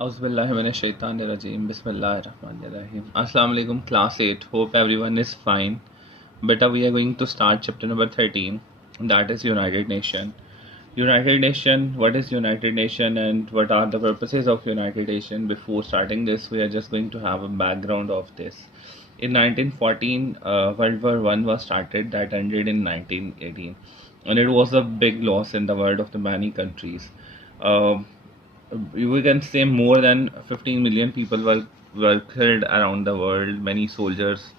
Auzubillahiminash-shaytanir-rajeem. Bismillahir-rahmanir-rahim. Assalamu alaikum, class 8. Hope everyone is fine. Beta, we are going to start chapter number 13. That is United Nation. United Nation, what is United Nation and what are the purposes of United Nation? Before starting this, we are just going to have a background of this. In 1914, World War One was started that ended in 1918. And it was a big loss in the world of the many countries. Um we can say more than 15 million people were killed around the world. Many soldiers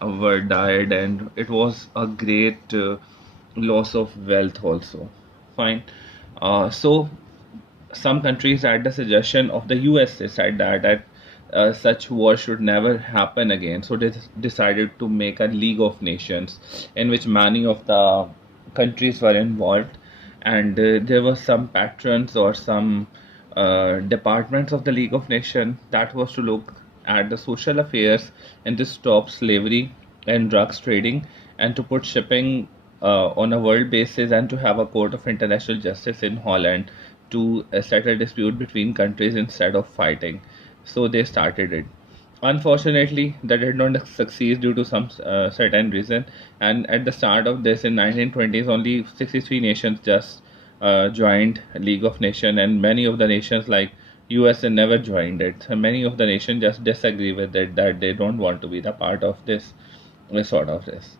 were died, and it was a great loss of wealth also. Fine. So some countries, at the suggestion of the USA, said that such war should never happen again. So they decided to make a League of Nations in which many of the countries were involved, and there were some patrons or some departments of the League of Nations that was to look at the social affairs and to stop slavery and drugs trading and to put shipping on a world basis and to have a court of international justice in Holland to settle dispute between countries instead of fighting. So they started it. Unfortunately, that did not succeed due to some certain reason. And at the start of this in 1920s, only 63 nations just joined League of Nations, and many of the nations like USA never joined it. And many of the nations just disagree with it that they don't want to be the part of this sort of this.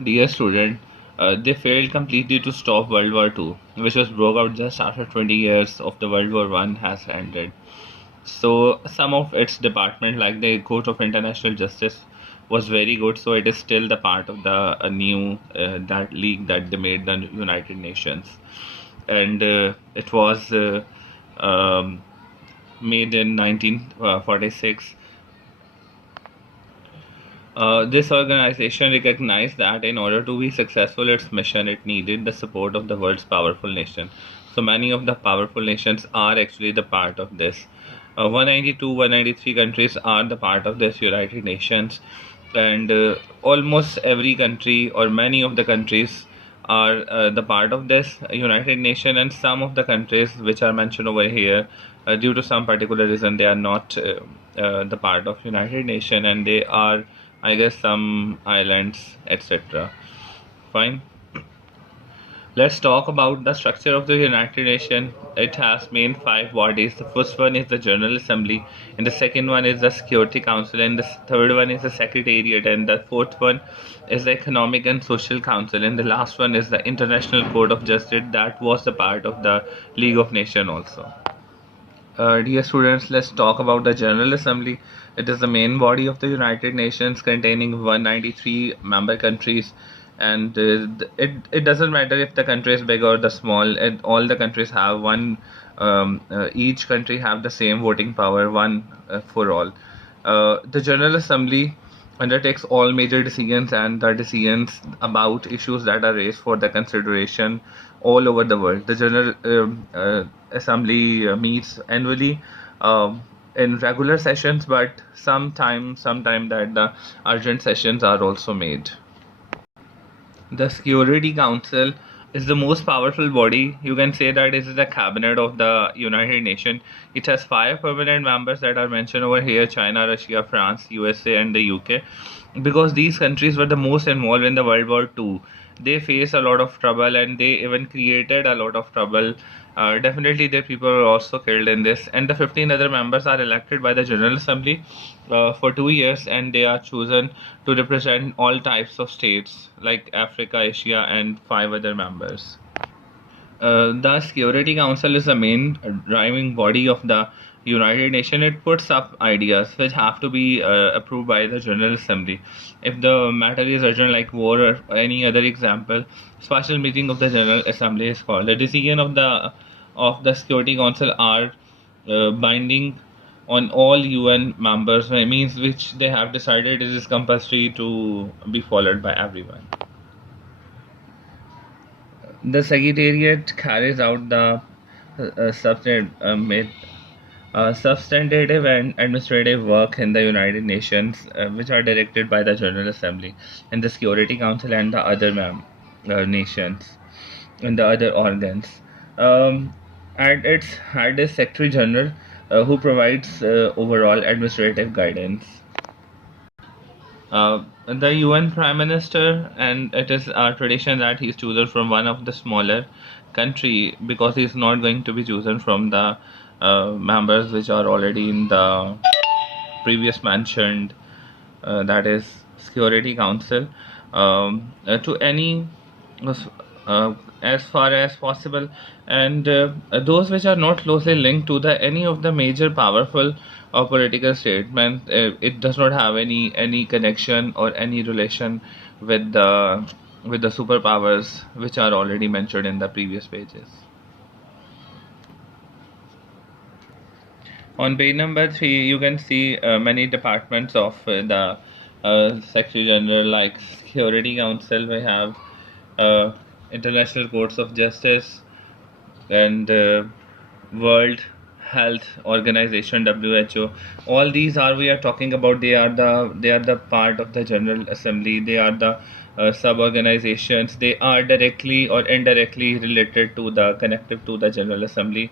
Dear student, they failed completely to stop World War II, which was broke out just after 20 years of the World War One has ended. So some of its department, like the Court of International Justice, was very good. So it is still the part of the new that league that they made, the United Nations, and it was made in 1946. This organization recognized that in order to be successful its mission, it needed the support of the world's powerful nation. So many of the powerful nations are actually the part of this. 192, 193 countries are the part of this United Nations, and almost every country or many of the countries are the part of this United Nation, and some of the countries which are mentioned over here, due to some particular reason, they are not the part of United Nation, and they are, I guess, some islands, etc. Fine. Let's talk about the structure of the United Nations. It has main five bodies. The first one is the General Assembly, and the second one is the Security Council, and the third one is the Secretariat, and the fourth one is the Economic and Social Council, and the last one is the International Court of Justice. That was the part of the League of Nations also. Dear students, let's talk about the General Assembly. It is the main body of the United Nations containing 193 member countries, and it doesn't matter if the country is big or the small. All the countries have one. Each country have the same voting power, one for all. The General Assembly undertakes all major decisions and the decisions about issues that are raised for the consideration all over the world. The General Assembly meets annually in regular sessions, but sometime that the urgent sessions are also made. The Security Council is the most powerful body. You can say that it is the cabinet of the United Nations. It has five permanent members that are mentioned over here: China, Russia, France, USA, and the UK. Because these countries were the most involved in the World War II, they face a lot of trouble, and they even created a lot of trouble. Definitely, their people were also killed in this. And the 15 other members are elected by the General Assembly for 2 years, and they are chosen to represent all types of states like Africa, Asia, and five other members. The Security Council is the main driving body of the United Nations. It puts up ideas which have to be approved by the General Assembly. If the matter is urgent, like war or any other example, special meeting of the General Assembly is called. The decision of the Security Council are binding on all UN members. It means which they have decided it is compulsory to be followed by everyone. The Secretariat carries out the substantive and administrative work in the United Nations, which are directed by the General Assembly and the Security Council and the other nations and the other organs. Um, At its head is Secretary General, who provides overall administrative guidance. The UN Prime Minister, and it is a tradition that he's chosen from one of the smaller country, because he's not going to be chosen from the members which are already in the previous mentioned, that is Security Council, to any as far as possible, and those which are not closely linked to the any of the major powerful or political statement. It does not have any connection or any relation with the superpowers which are already mentioned in the previous pages. On page number 3, you can see many departments of the Secretary General, like Security Council. We have uh, International Courts of Justice, and World Health Organization (WHO). All these are, we are talking about, they are the part of the General Assembly. They are the sub organizations. They are directly or indirectly related to the connected to the General Assembly.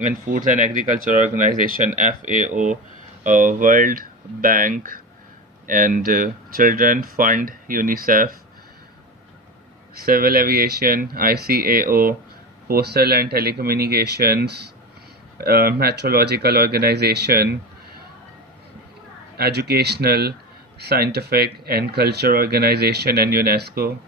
And Foods and Agriculture Organization (FAO), World Bank, and Children Fund (UNICEF), Civil Aviation (ICAO), Postal and Telecommunications, Meteorological Organization, Educational, Scientific and Culture Organization, and UNESCO.